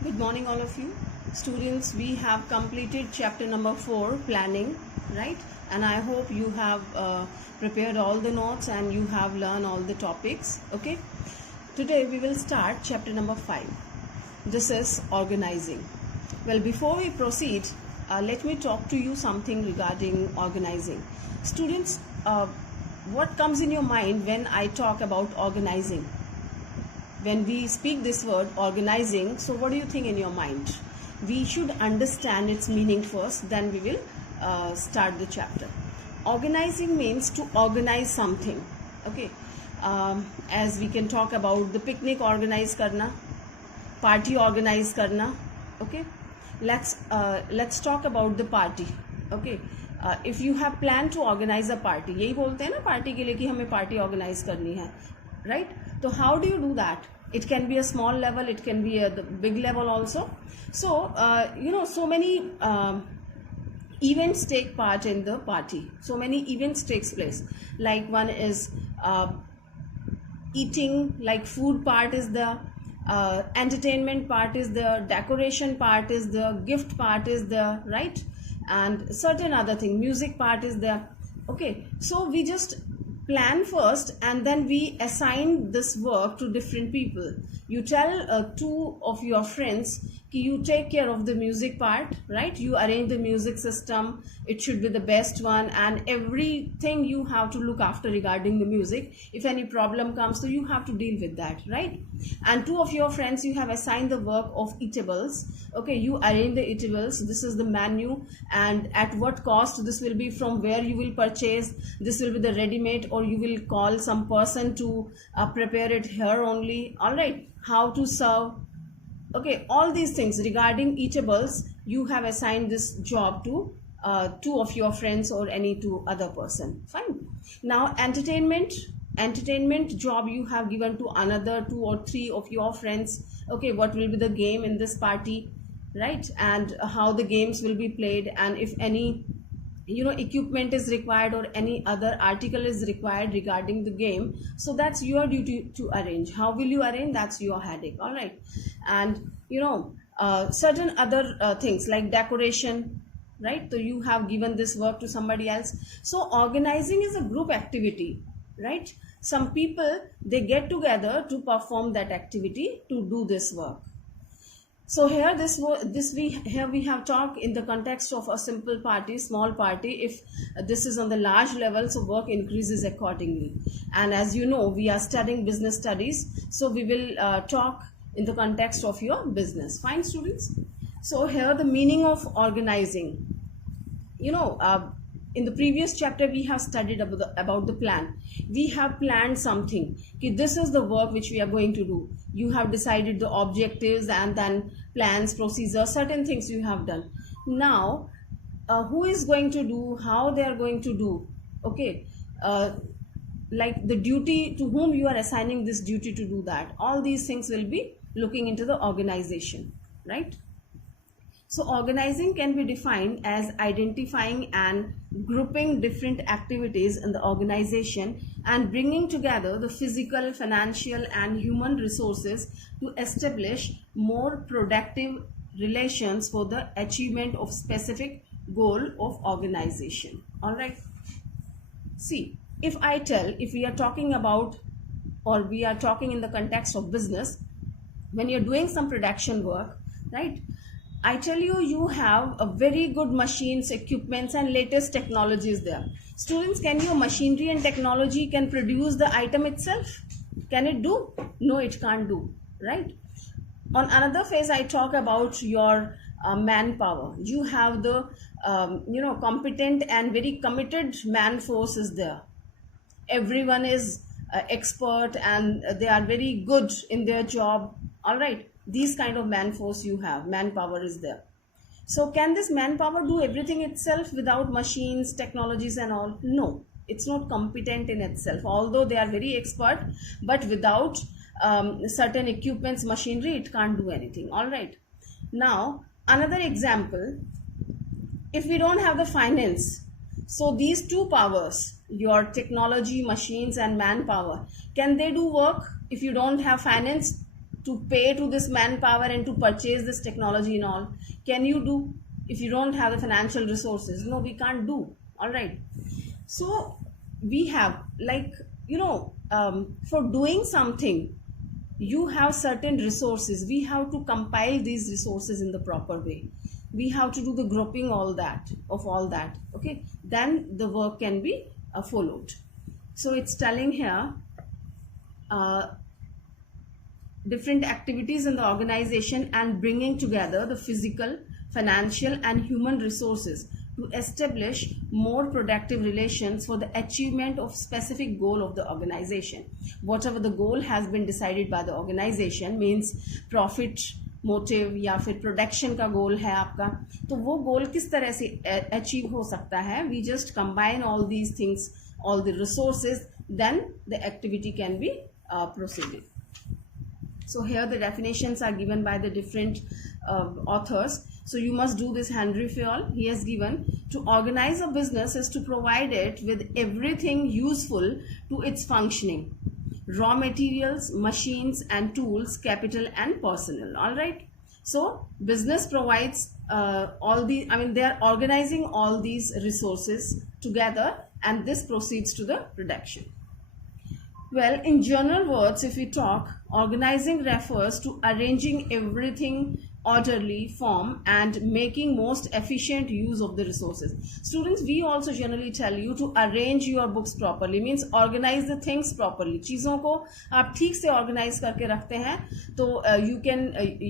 Good morning, all of you. Students, we have completed chapter number 4, planning, right? And I hope you have prepared all the notes and you have learned all the topics, okay? Today we will start chapter number 5. This is organizing. Well, before we proceed, let me talk to you something regarding organizing. Students, what comes in your mind when I talk about organizing? When we speak this word organizing, so what do you think in your mind? We should understand its meaning first, then we will start the chapter. Organizing means to organize something, okay? As we can talk about the picnic organize karna, party organize karna, okay? Let's talk about the party, okay? If you have planned to organize a party, यही बोलते हैं ना party के लिए कि हमें party organise करनी है, right? So how do you do that? It can be a small level, it can be the big level also. So so many events take part in the party. So many events takes place. Like one is eating, like food part is the entertainment part is the decoration part is the gift part is the right, and certain other thing, music part is there, okay? So we just plan first and then we assign this work to different people. You tell two of your friends कि you take care of the music part, right? You arrange the music system, it should be the best one, and everything you have to look after regarding the music. If any problem comes, so you have to deal with that, right? And two of your friends, you have assigned the work of eatables, okay? You arrange the eatables, this is the menu, and at what cost this will be, from where you will purchase, this will be the ready-made, or you will call some person to prepare it here only, all right? How to serve, okay? All these things regarding eatables, you have assigned this job to two of your friends or any two other person, fine. Now entertainment job you have given to another two or three of your friends, okay? What will be the game in this party, right? And how the games will be played, and if any equipment is required or any other article is required regarding the game, so that's your duty to arrange. How will you arrange? That's your headache, all right? And certain other things like decoration, right? So you have given this work to somebody else. So organizing is a group activity, right? Some people, they get together to perform that activity, to do this work. So here we have talked in the context of a simple party, small party. If this is on the large level, so work increases accordingly. And as you know, we are studying business studies, so we will talk in the context of your business. Fine, students? So here the meaning of organizing. In the previous chapter we have studied about the plan. We have planned something. Okay, this is the work which we are going to do. You have decided the objectives and then plans, procedures, certain things you have done. Now, who is going to do, how they are going to do, okay? Like the duty, to whom you are assigning this duty to do that. All these things will be looking into the organization, right? So organizing can be defined as identifying and grouping different activities in the organization and bringing together the physical, financial, and human resources to establish more productive relations for the achievement of specific goal of organization. All right. See, if we are talking about, or we are talking in the context of business, when you're doing some production work, right? I tell you, you have a very good machines, equipments, and latest technologies there. Students, can your machinery and technology can produce the item itself? Can it do? No, it can't do, right? On another phase, I talk about your manpower. You have the competent and very committed man force is there. Everyone is expert and they are very good in their job, all right? These kind of manpower is there. So can this manpower do everything itself without machines, technologies and all? No, it's not competent in itself, although they are very expert, but without certain equipments, machinery, it can't do anything, all right? Now, another example, if we don't have the finance, so these two powers, your technology, machines and manpower, can they do work? If you don't have finance to pay to this manpower and to purchase this technology and all? Can you do if you don't have the financial resources? No, we can't do. All right. So we have, like, for doing something, you have certain resources. We have to compile these resources in the proper way. We have to do the grouping all that. Okay, then the work can be followed. So it's telling here different activities in the organization and bringing together the physical, financial and human resources to establish more productive relations for the achievement of specific goal of the organization. Whatever the goal has been decided by the organization, means profit motive या फिर production का गोल है आपका, तो वो गोल किस तरह से अचीव हो सकता है? We just combine all these things, all the resources, then the activity can be proceeded. So here the definitions are given by the different authors. So you must do this. Henry Fayol, he has given, to organize a business is to provide it with everything useful to its functioning: raw materials, machines and tools, capital and personnel. All right. So business provides they are organizing all these resources together, and this proceeds to the production. Well, in general words, if we talk, organizing refers to arranging everything orderly form and making most efficient use of the resources. Students, we also generally tell you to arrange your books properly, means organize the things properly. चीज़ों को आप ठीक से organize करके रखते हैं तो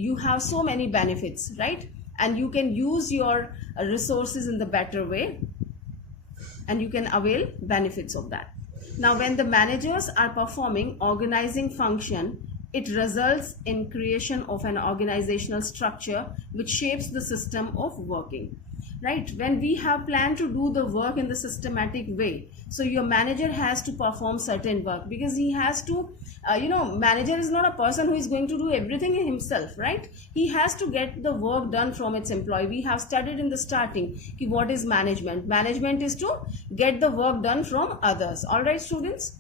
you have so many benefits, right? And you can use your resources in the better way, and you can avail benefits of that. Now, when the managers are performing organizing function, it results in creation of an organizational structure which shapes the system of working. Right? When we have planned to do the work in the systematic way, so your manager has to perform certain work, because he has to, manager is not a person who is going to do everything himself, right? He has to get the work done from its employee. We have studied in the starting what is management. Management is to get the work done from others. All right, students,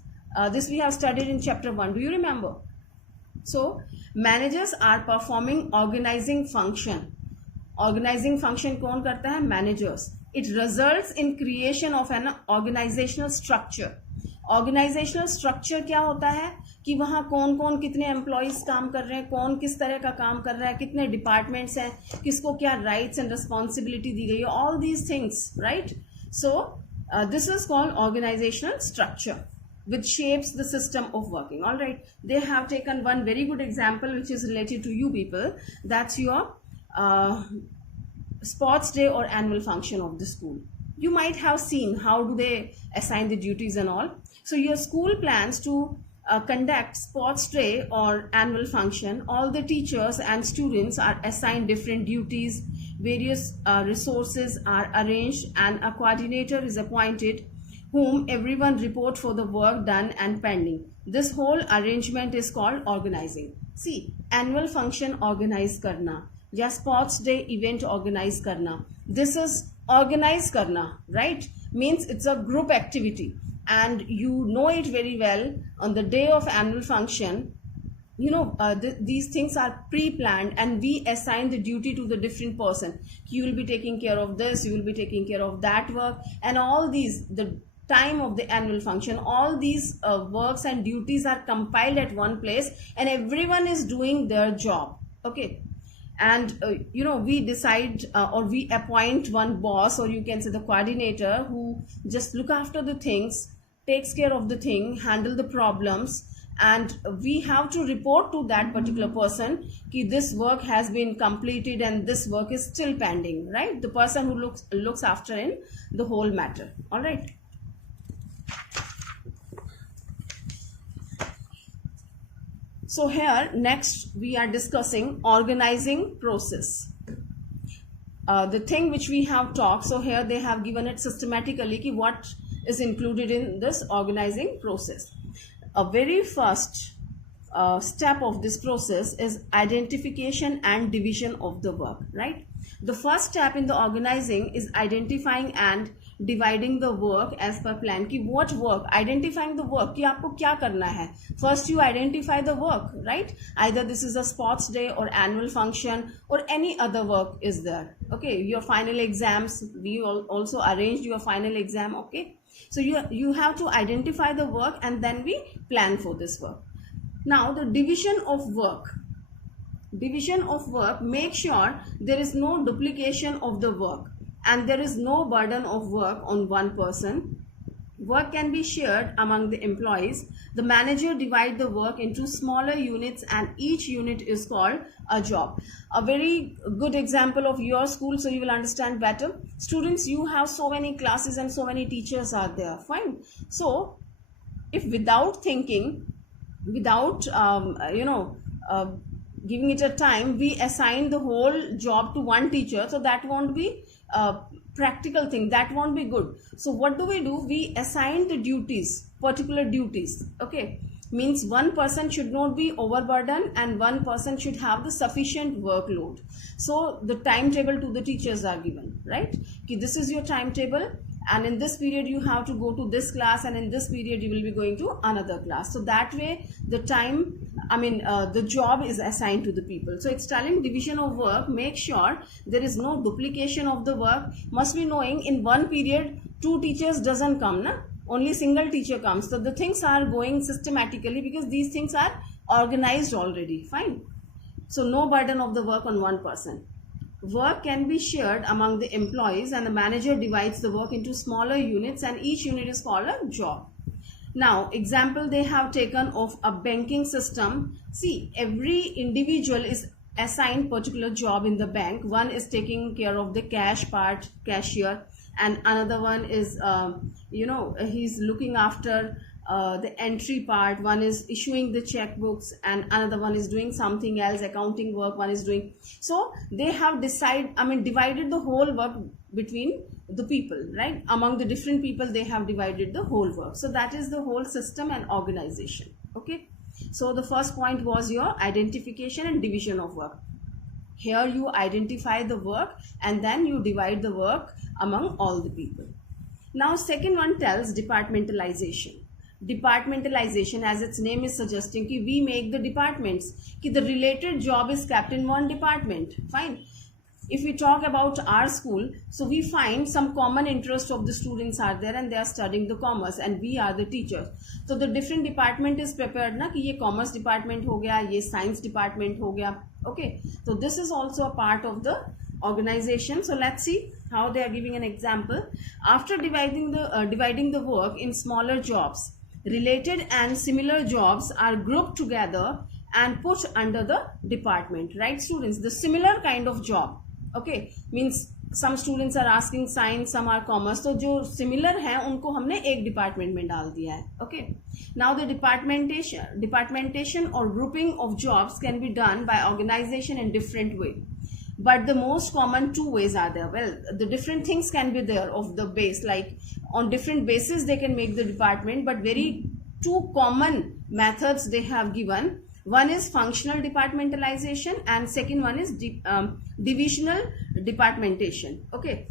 this we have studied in chapter 1. Do you remember? So managers are performing organizing function. Organizing function कौन करता है? Managers. It results in creation of an organizational structure. Organizational structure क्या होता है कि वहाँ कौन कौन कितने एम्प्लॉयज काम कर रहे हैं, कौन किस तरह का काम कर रहा है, कितने डिपार्टमेंट्स हैं, किसको क्या राइट्स एंड रिस्पॉन्सिबिलिटी दी गई है, all these things, right? So this is called organisational structure which shapes the system of working. All right, they have taken one very good example which is related to you people. That's your sports day or annual function of the school. You might have seen how do they assign the duties and all. So your school plans to conduct sports day or annual function. All the teachers and students are assigned different duties. Various resources are arranged, and a coordinator is appointed whom everyone report for the work done and pending. This whole arrangement is called organizing. See, annual function organize karna या sports day event organize karna, this is organize karna, right? Means it's a group activity, and you know it very well. On the day of annual function, these things are pre-planned, and we assign the duty to the different person. You will be taking care of this, you will be taking care of that work, and all these, the time of the annual function, all these works and duties are compiled at one place, and everyone is doing their job. Okay, and we decide or we appoint one boss, or you can say the coordinator, who just look after the things, takes care of the thing, handle the problems, and we have to report to that particular person कि this work has been completed and this work is still pending, right? The person who looks after in the whole matter. All right. So here next we are discussing organizing process. The thing which we have talked, so here they have given it systematically ki what is included in this organizing process. A very first step of this process is identification and division of the work, right? The first step in the organizing is identifying and dividing the work as per plan कि what work, identifying the work कि आपको क्या करना है. First you identify the work, right? Either this is a sports day और annual function और any other work is there. Okay, your final exams, we also arranged your final exam. Okay, so you have to identify the work and then we plan for this work. Now the division of work, make sure there is no duplication of the work and there is no burden of work on one person. Work can be shared among the employees. The manager divide the work into smaller units and each unit is called a job. A very good example of your school so you will understand better. Students, you have so many classes and so many teachers are there. Fine. So if without thinking, without giving it a time, we assign the whole job to one teacher, so that won't be practical thing, that won't be good. So what do? We assign the duties, particular duties. Okay, means one person should not be overburdened and one person should have the sufficient workload. So the timetable to the teachers are given, right? Okay, this is your timetable and in this period you have to go to this class and in this period you will be going to another class. So that way the time, the job is assigned to the people. So it's telling division of work, make sure there is no duplication of the work. Must be knowing in one period two teachers doesn't come, na? Only single teacher comes. So the things are going systematically because these things are organized already. Fine. So no burden of the work on one person. Work can be shared among the employees and the manager divides the work into smaller units and each unit is called a job. Now, example they have taken of a banking system. See, every individual is assigned particular job in the bank. One is taking care of the cash part, cashier, and another one is, he's looking after the entry part. One is issuing the checkbooks and another one is doing something else, accounting work one is doing. So they have divided the whole work between the people, right? Among the different people they have divided the whole work. So that is the whole system and organization. Okay, so the first point was your identification and division of work. Here you identify the work and then you divide the work among all the people. Now second one tells departmentalization. Departmentalization, as its name is suggesting, कि we make the departments, कि the related job is kept in one department. Fine. If we talk about our school, so we find some common interest of the students are there and they are studying the commerce and we are the teachers. So the different department is prepared ना कि ये commerce department हो गया, ये science department हो गया. Okay, so this is also a part of the organization. So let's see how they are giving an example. After dividing the work in smaller jobs, related and similar jobs are grouped together and put under the department, right students? The similar kind of job, okay, means some students are asking science, some are commerce, तो जो similar हैं उनको हमने एक department में डाल दिया है. Okay, now the departmentation or grouping of jobs can be done by organization in different way, but the most common two ways are there. Well, the different things can be there of the base, like on different bases they can make the department, but very two common methods they have given. One is functional departmentalization and second one is divisional departmentation. Okay,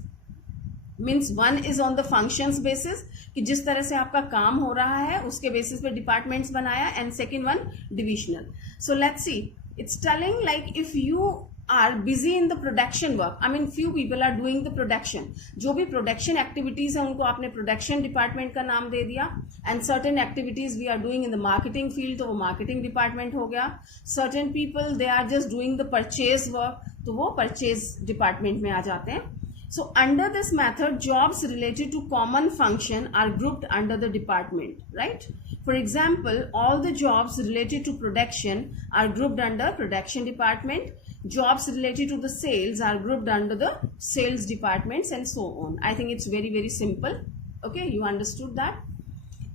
means one is on the functions basis कि जिस तरह से आपका काम हो रहा है उसके basis पे departments बनाया, and second one divisional. So let's see, it's telling like if you are busy in the production work, few people are doing the production, जो भी production activities है उनको आपने production department का नाम दे दिया, and certain activities we are doing in the marketing field तो वो marketing department हो गया. Certain people they are just doing the purchase work तो वो purchase department में आ जाते हैं. So under this method, jobs related to common function are grouped under the department, right? For example, all the jobs related to production are grouped under production department. Jobs related to the sales are grouped under the sales departments and so on. I think it's very, very simple. Okay, you understood that.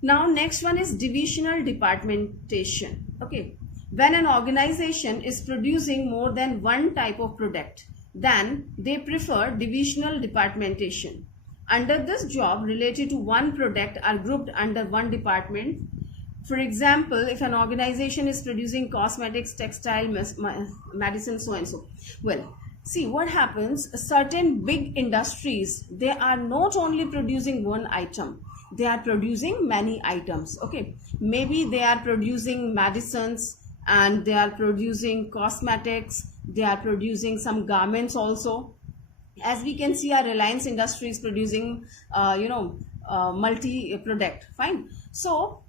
Now, next one is divisional departmentation. Okay, when an organization is producing more than one type of product, then they prefer divisional departmentation. Under this, job related to one product are grouped under one department. For example, if an organization is producing cosmetics, textile, medicine, so and so. Well, See what happens, certain big industries, they are not only producing one item, they are producing many items. Okay, maybe they are producing medicines, and they are producing cosmetics, they are producing some garments also. As we can see, our Reliance industry is producing multi product. Fine. So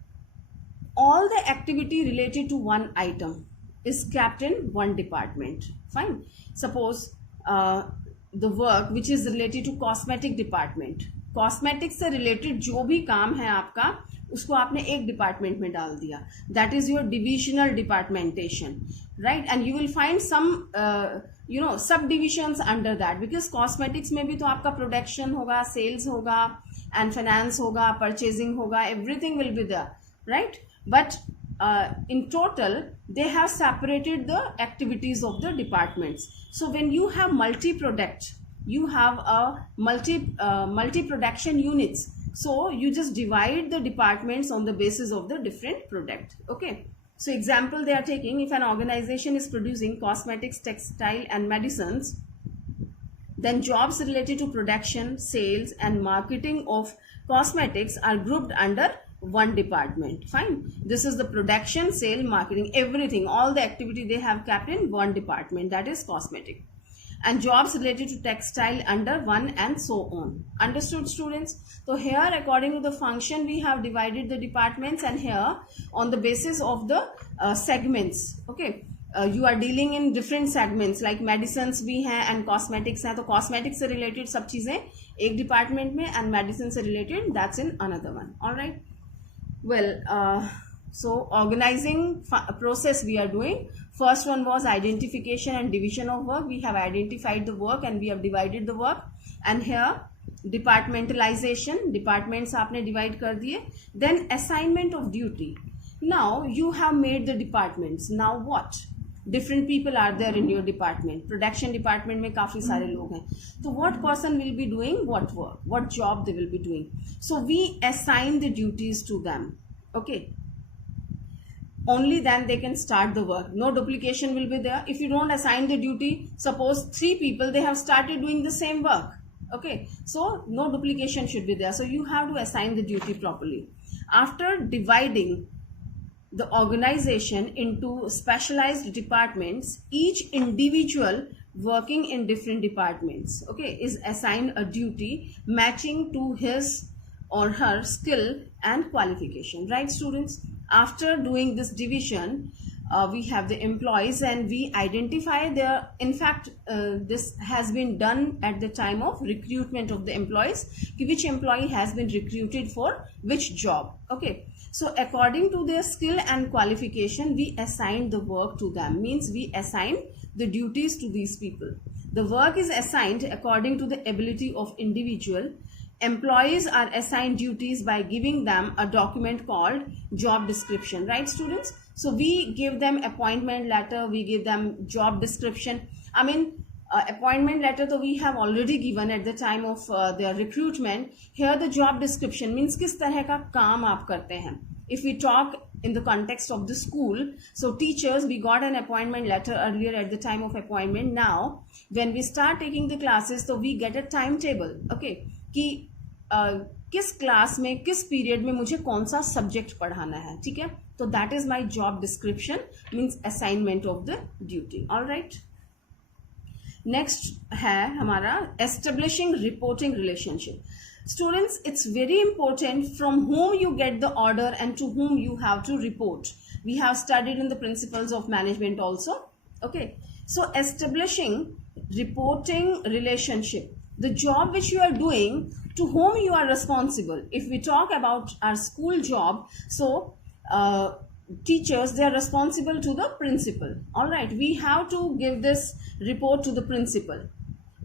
all the activity related to one item is kept in one department. Fine. Suppose the work which is related to cosmetic department, cosmetics से related जो भी काम है आपका, उसको आपने एक department में डाल दिया, that is your divisional departmentation, right. And you will find some sub divisions under that, because cosmetics में भी तो आपका प्रोडक्शन होगा, सेल्स होगा, एंड फाइनेंस होगा, परचेजिंग होगा, everything will be there, right. But in total they have separated the activities of the departments. So when you have multi product, you have a multi production units, so you just divide the departments on the basis of the different product. Okay, so example they are taking, if an organization is producing cosmetics, textile and medicines, then jobs related to production, sales and marketing of cosmetics are grouped under one department. Fine. This is the production, sale, marketing, everything, all the activity they have kept in one department, that is cosmetic. And jobs related to textile under one, and so on. Understood, students? So here according to the function we have divided the departments, and here on the basis of the segments. Okay, you are dealing in different segments, like medicines भी हैं and cosmetics हैं, तो cosmetics से related सब चीजें एक department में, and medicine से related that's in another one. All right. Well, so organizing process we are doing. First one was identification and division of work. We have identified the work and we have divided the work. And here departmentalization, departments आपने divide कर दिए. Then assignment of duty. Now you have made the departments. Now what? Different people are there in your department. Production department में काफी सारे लोग हैं. So what person will be doing what work? What job they will be doing? So we assign the duties to them. Okay. Only then they can start the work. No duplication will be there. If you don't assign the duty, suppose 3 people, they have started doing the same work. Okay. So no duplication should be there. So you have to assign the duty properly. After dividing the organization into specialized departments, each individual working in different departments, okay, is assigned a duty matching to his or her skill and qualification, right, students? After doing this division, we have the employees, and we identify their, in fact this has been done at the time of recruitment of the employees, which employee has been recruited for which job. Okay, so according to their skill and qualification, we assign the work to them, means we assign the duties to these people. The work is assigned according to the ability of individual. Employees are assigned duties by giving them a document called job description, right, students? So we give them appointment letter, we give them job description. I mean, appointment letter तो we have already given at the time of their recruitment. Here the job description means किस तरह का काम आप करते हैं. If we talk in the context of the school, so teachers, we got an appointment letter earlier at the time of appointment. Now when we start taking the classes, so we get a timetable, okay, कि किस class में किस period में मुझे कौन सा subject पढ़ाना है, ठीक है. तो that is my job description, means assignment of the duty. Alright, next है हमारा establishing reporting relationship. Students, it's very important from whom you get the order and to whom you have to report. We have studied in the principles of management also. Okay, so establishing reporting relationship, the job which you are doing, to whom you are responsible. If we talk about our school job, so teachers, they are responsible to the principal. All right, we have to give this report to the principal.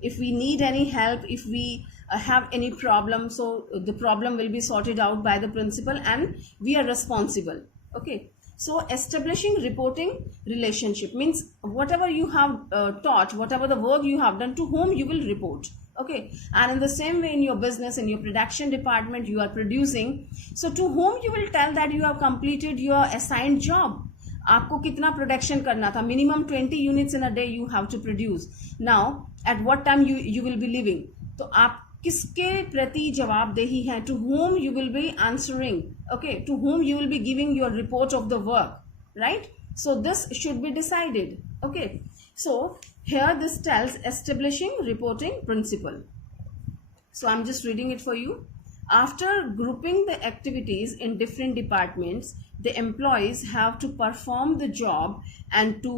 If we need any help, if we have any problem, so the problem will be sorted out by the principal and we are responsible. Okay, so establishing reporting relationship means whatever you have taught, whatever the work you have done, to whom you will report. Okay, and in the same way in your business, in your production department, you are producing, so to whom you will tell that you have completed your assigned job. आपको कितना production करना था, minimum 20 units in a day you have to produce. Now at what time you will be living, तो आप किसके प्रति जवाबदेही हैं, to whom you will be answering, okay, to whom you will be giving your report of the work, right? So this should be decided. Okay, so here this tells establishing reporting principle. So I'm just reading it for you. After grouping the activities in different departments, the employees have to perform the job, and to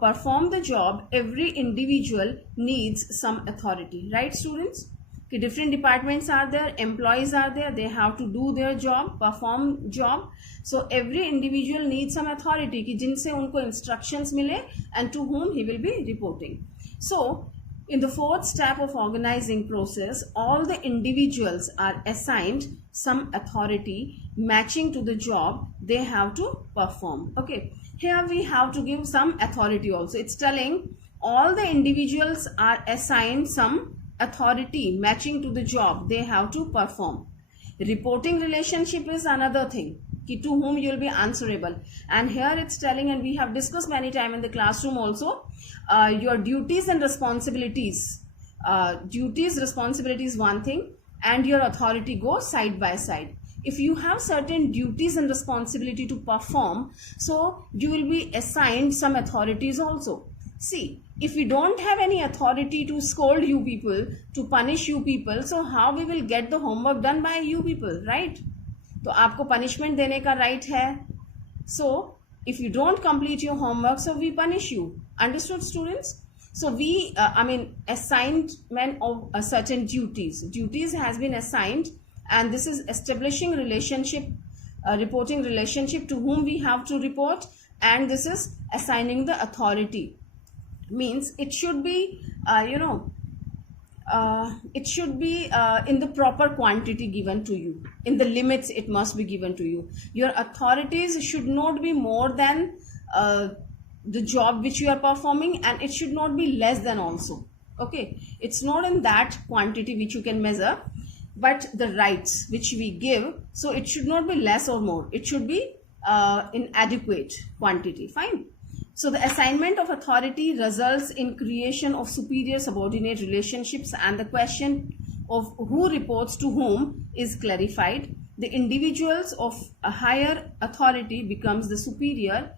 perform the job every individual needs some authority, right students? कि different departments are there, employees are there, they have to do their job, perform job. So every individual needs some authority कि जिनसे उनको instructions मिले and to whom he will be reporting. So in the fourth step of organizing process, all the individuals are assigned some authority matching to the job they have to perform. Okay, here we have to give some authority also. It's telling all the individuals are assigned some authority matching to the job they have to perform. Reporting relationship is another thing, to whom you will be answerable. And here it's telling, and we have discussed many times in the classroom also, your duties and responsibilities. Responsibilities one thing, and your authority go side by side. If you have certain duties and responsibility to perform, so you will be assigned some authorities also. See, if we don't have any authority to scold you people, to punish you people, so how we will get the homework done by you people, right? तो आपको punishment देने का right है. So if you don't complete your homework, so we punish you. Understood, students? So we, assignment of certain duties. Duties has been assigned, and this is establishing relationship, reporting relationship to whom we have to report, and this is assigning the authority. Means it should be it should be in the proper quantity given to you, in the limits it must be given to you. Your authorities should not be more than the job which you are performing, and it should not be less than also. Okay, it's not in that quantity which you can measure, but the rights which we give, so it should not be less or more, it should be in adequate quantity. Fine. So the assignment of authority results in creation of superior subordinate relationships, and the question of who reports to whom is clarified. The individuals of a higher authority becomes the superior,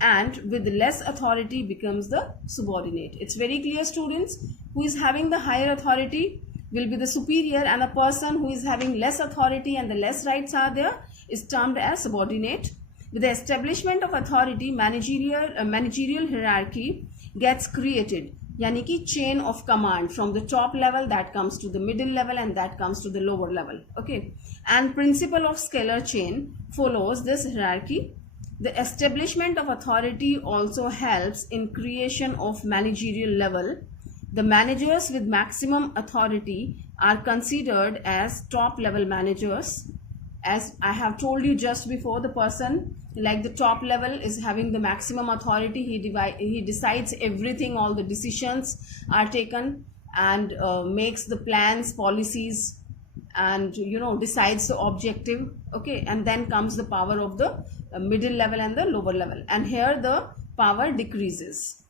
and with less authority becomes the subordinate. It's very clear, students. Who is having the higher authority will be the superior, and a person who is having less authority and the less rights are there is termed as subordinate. With the establishment of authority, managerial hierarchy gets created, yani ki chain of command from the top level that comes to the middle level and that comes to the lower level. Okay, and principle of scalar chain follows this hierarchy. The establishment of authority also helps in creation of managerial level. The managers with maximum authority are considered as top level managers. As I have told you just before, the person like the top level is having the maximum authority. He decides everything, all the decisions are taken, and makes the plans, policies, and decides the objective. Okay, and then comes the power of the middle level and the lower level, and here the power decreases.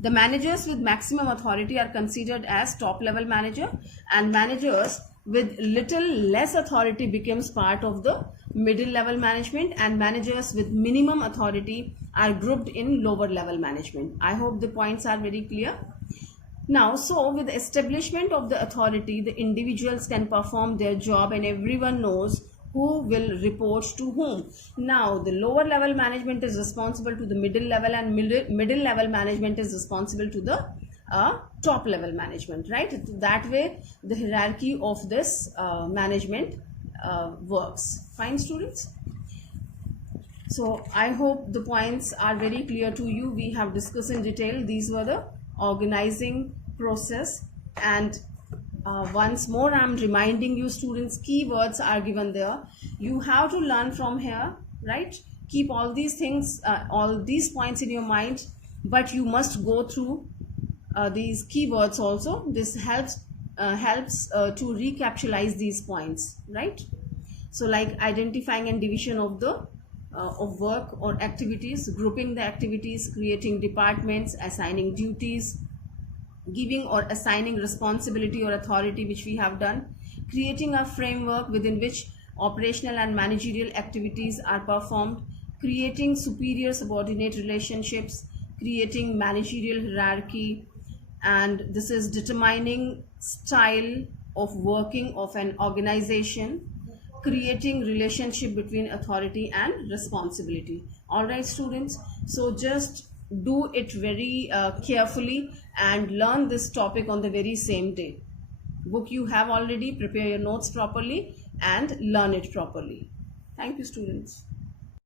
The managers with maximum authority are considered as top level manager, and managers with little less authority becomes part of the middle level management, and managers with minimum authority are grouped in lower level management. I hope the points are very clear. Now, so with the establishment of the authority, the individuals can perform their job, and everyone knows who will report to whom. Now, the lower level management is responsible to the middle level, and middle level management is responsible to the top level management, right? That way the hierarchy of this management works. Fine, students? So I hope the points are very clear to you. We have discussed in detail. These were the organizing process, and once more I'm reminding you, students, keywords are given there. You have to learn from here, right? Keep all these things, all these points in your mind, but you must go through these keywords also. This helps to recapitalize these points, right? So like identifying and division of the of work or activities, grouping the activities, creating departments, assigning duties, giving or assigning responsibility or authority, which we have done, creating a framework within which operational and managerial activities are performed, creating superior subordinate relationships, creating managerial hierarchy, and this is determining style of working of an organization, creating relationship between authority and responsibility. All right, students, so just do it very carefully and learn this topic on the very same day. Book you have already, prepare your notes properly and learn it properly. Thank you, students.